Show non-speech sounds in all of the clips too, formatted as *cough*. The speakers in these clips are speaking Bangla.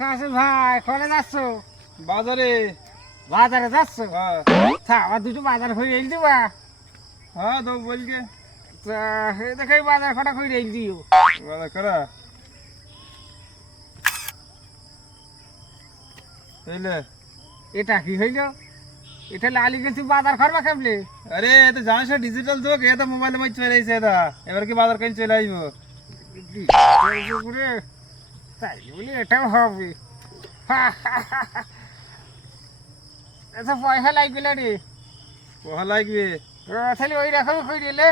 কাছে ভাই কলে যাচ্ছ? বাজারে বাজারে যাচ্ছ? হ্যাঁ। আমার দুটো বাজার করে এল দিবা হ্যাঁ তো বলকে। তা দেখে বাজার কটা করে এল দিও। বাজার করা বুঝলে এটা কি হইল? এটা লালি গেছি বাজার করবা কেমলে আরে তো জানিস ডিজিটাল যুগ এ তো মোবাইলের মধ্যে চলে এসে এটা। এবার কি বাজার করে চলে করে তাই বলে এটাও হবে। আচ্ছা পয়সা লাগবে না রে। কোহা লাগবে? তাহলে ওই রকম করে দিলে।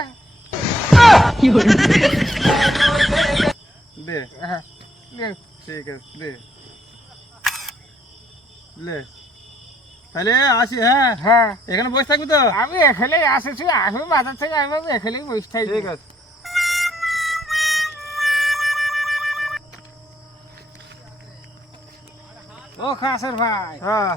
দে। হ্যাঁ, নে। ঠিক আছে দে। লে তাহলে আসি হ্যাঁ? হ্যাঁ। এখানে বসে থাকবি তো? আমি এখানেই আসেছি আসব বাজার থেকে আমি এখানেই বসে থাকব। ঠিক আছে। ও খাসের ভাই। হ্যাঁ।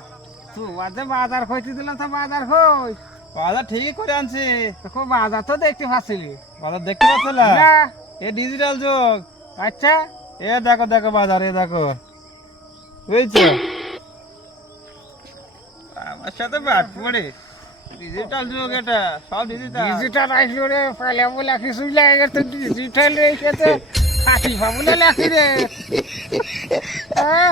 তোমার বাজার কইতে দিলাম তো বাজার কই বাজার ঠিকই করে আনছি। দেখো বাজার তো দেখতে পাচ্ছিলি। বাজার দেখতে পাচ্ছ না। না এ ডিজিটাল যুগ। আচ্ছা। এ দেখো দেখো বাজার এ দেখো। বুঝছ? আমার সাথে বাদ পড়ে। ডিজিটাল যুগ এটা সব ডিজিটাল ডিজিটাল আসলো রে পালে বলে কিছু লাগে তো ডিজিটাল রেখে তো হাসি পাবো লাখি রে। *laughs* হ্যাঁ?